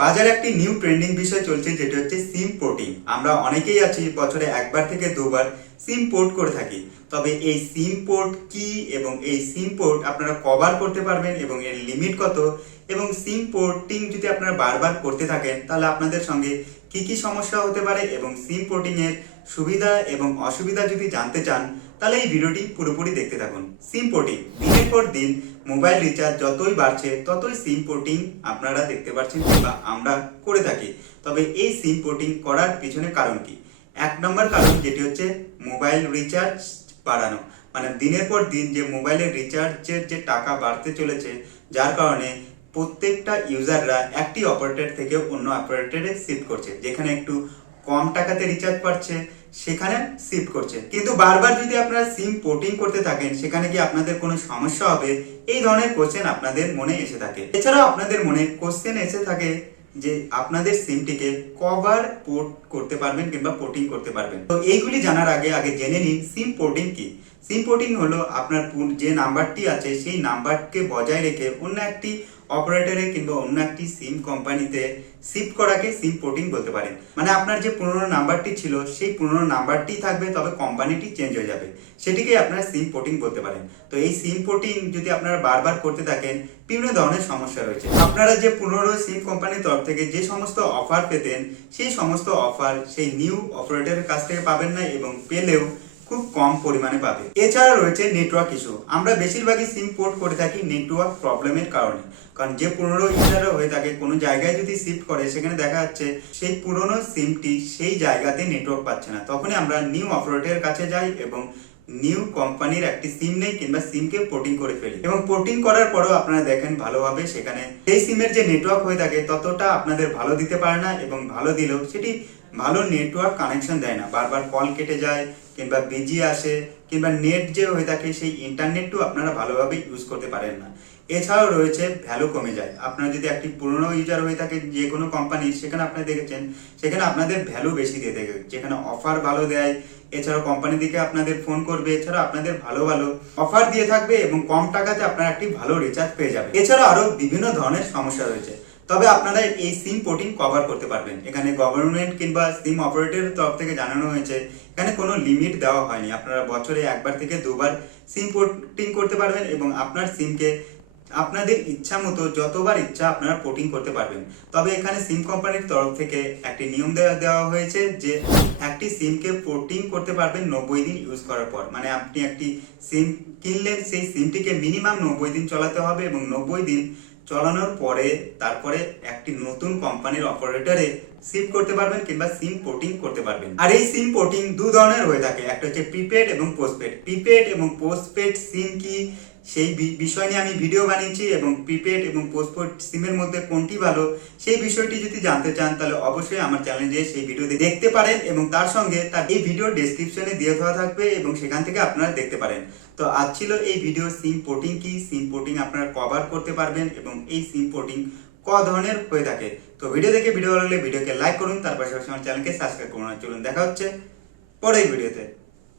বাজারে একটি new trending বিষয় চলছে, যেটি হচ্ছে সিম পোর্টিং আমরা অনেকেই আছি, বছরে একবার থেকে দুবার সিম পোর্ট করে থাকি। তবে এই সিম পোর্ট কি এবং এই সিম পোর্ট আপনারা কভার করতে পারবেন এবং এর লিমিট কত? এবং সিম পোর্টিং যদি আপনারা বারবার করতে থাকেন, তাহলে আপনাদের সঙ্গে কি কি সমস্যা হতে পারে এবং সিম পোর্টিং এর সুবিধা এবং অসুবিধা যদি জানতে চান তাহলে এই ভিডিওটি পুরোপুরি দেখতে থাকুন। সিম পোর্টিং দিনের পর দিন মোবাইল রিচার্জ যতই বাড়ছে, ততই সিম পোর্টিং আপনারা দেখতে পাচ্ছেন কিংবা আমরা করে থাকি। তবে এই সিম পোর্টিং করার পিছনে কারণ কি? এক নম্বর কারণ যেটি হচ্ছে মোবাইল রিচার্জ বাড়ানো। মানে দিনের পর দিন যে মোবাইলের রিচার্জের যে টাকা বাড়তে চলেছে, যার কারণে প্রত্যেকটা ইউজাররা একটি অপারেটর থেকে অন্য অপারেটরে শিফট করছে, যেখানে একটু কম টাকাতে রিচার্জ পাচ্ছে, সেখানে শিফট করছে। কিন্তু বারবার যদি আপনারা সিম পোর্টিং করতে থাকেন, সেখানে কি আপনাদের কোনো সমস্যা হবে? এই ধরনের কোশ্চেন আপনাদের মনে এসে থাকে। এছাড়াও আপনাদের মনে কোশ্চেন এসে থাকে যে আপনাদের সিমটিকে কভার পোর্ট করতে পারবেন কিংবা পোর্টিং করতে পারবেন। তো এইগুলি জানার আগে আগে জেনে নিন সিম পোর্টিং কি? সিম পোর্টিং হলো আপনার পুন- যে নাম্বারটি আছে, সেই নাম্বারকে বজায় রেখে অন্য একটি অপারেটরে কিংবা অন্য একটি সিম কোম্পানিতে শিফট করাকে সিম পোর্টিং বলতে পারেন। মানে আপনার যে পুরনো নাম্বারটি ছিল, সেই পুরনো নাম্বারটি থাকবে, তবে কোম্পানিটি চেঞ্জ হয়ে যাবে। সেটিকে আপনারা সিম পোর্টিং বলতে পারেন। তো এই সিম পোর্টিং যদি আপনারা বারবার করতে থাকেন, বিভিন্ন ধরনের সমস্যা রয়েছে। আপনারা যে পুনরায় সিম কোম্পানির তরফ থেকে যে সমস্ত অফার পেতেন, সেই সমস্ত অফার সেই নিউ অপারেটরের কাছ থেকে পাবেন না এবং পেলেও খুব কম পরিমাণে পাবে। এছাড়া রয়েছে নেটওয়ার্ক ইস্যু আমরা বেশিরভাগই সিম পোর্ট করে থাকি নেটওয়ার্ক প্রবলেমের কারণে। কারণ যে পুরনো ইউজাররা হয়ে থাকে, কোনো জায়গায় যদি শিফট করে, সেখানে দেখা যাচ্ছে সেই পুরনো সিমটি সেই জায়গাতে নেটওয়ার্ক পাচ্ছে না। তখনই আমরা নিউ অপারেটরের কাছে যাই এবং নিউ কোম্পানির একটি সিম নেই কিংবা সিমকে পোর্টিং করে ফেলি। এবং পোর্টিং করার পরেও আপনারা দেখেন ভালোভাবে সেখানে সেই সিমের যে নেটওয়ার্ক হয়ে থাকে, ততটা আপনাদের ভালো দিতে পারে না এবং ভালো দিলেও সেটি ভালো নেটওয়ার্ক কানেকশন দেয় না। বারবার কল কেটে যায়, কিংবা বিজি আসে, কিংবা নেট যে হয়ে থাকে, সেই ইন্টারনেটও আপনারা ভালোভাবে ইউজ করতে পারেন না। এছাড়াও রয়েছে ভ্যালু কমে যায়। আপনারা যদি একটি পুরনো ইউজার হয়ে থাকে যে কোনো কোম্পানি সেখানে আপনি দেখেছেন, সেখানে আপনাদের ভ্যালু বেশি দিয়ে দেবে যেখানে অফার ভালো দেয়, এছাড়াও কোম্পানি দিকে আপনাদের ফোন করবে, এছাড়া আপনাদের ভালো ভালো অফার দিয়ে থাকবে এবং কম টাকাতে আপনারা একটি ভালো রিচার্জ পেয়ে যাবে এছাড়া আরও বিভিন্ন ধরনের সমস্যা রয়েছে। তবে আপনারা এই সিম পোর্টিং কভার করতে পারবেন। এখানে গভর্নমেন্ট কিংবা সিম অপারেটরের তরফ থেকে জানানো হয়েছে, এখানে কোনো লিমিট দেওয়া হয়নি। আপনারা বছরে একবার থেকে দুবার সিম পোর্টিং করতে পারবেন এবং আপনার সিমকে আপনাদের ইচ্ছা মতো যতবার ইচ্ছা আপনারা পোর্টিং করতে পারবেন। তবে এখানে সিম কোম্পানির তরফ থেকে একটি নিয়ম দেওয়া দেওয়া হয়েছে যে একটি সিমকে পোর্টিং করতে পারবেন নব্বই দিন ইউজ করার পর। মানে আপনি একটি সিম কিনলেন, সেই সিমটিকে মিনিমাম নব্বই দিন চলাতে হবে এবং নব্বই দিন চলানোর পরে তারপরে একটি নতুন কোম্পানির অপারেটরে শিফট করতে পারবেন কিংবা সিম পোর্টিং করতে পারবেন। আর এই সিম পোর্টিং দু ধরনের হয়ে থাকে। একটা হচ্ছে প্রিপেড এবং পোস্টপেড প্রিপেড এবং পোস্টপেড সিম কি? সেই বিষয় নিয়ে আমি ভিডিও বানিয়েছি এবং প্রিপেড এবং পোস্টপেড সিমের মধ্যে কোনটি ভালো, সেই বিষয়টি যদি জানতে চান, তাহলে অবশ্যই আমার চ্যানেলে সেই ভিডিও দেখতে পারেন এবং তার সঙ্গে তার এই ভিডিও ডেসক্রিপশনে দিয়ে দেওয়া থাকবে এবং সেখান থেকে আপনারা দেখতে পারেন। তো আজ ছিল এই ভিডিও সিম পোর্টিং কি? সিম পোর্টিং আপনারা কভার করতে পারবেন এবং এই সিম পোর্টিং ক ধরনের হয়ে থাকে। তো ভিডিও দেখে ভিডিও ভালো লাগলে ভিডিওকে লাইক করুন, তার পাশাপাশি আমার চ্যানেলকে সাবস্ক্রাইব করুন। চলুন, দেখা হচ্ছে পরের ভিডিওতে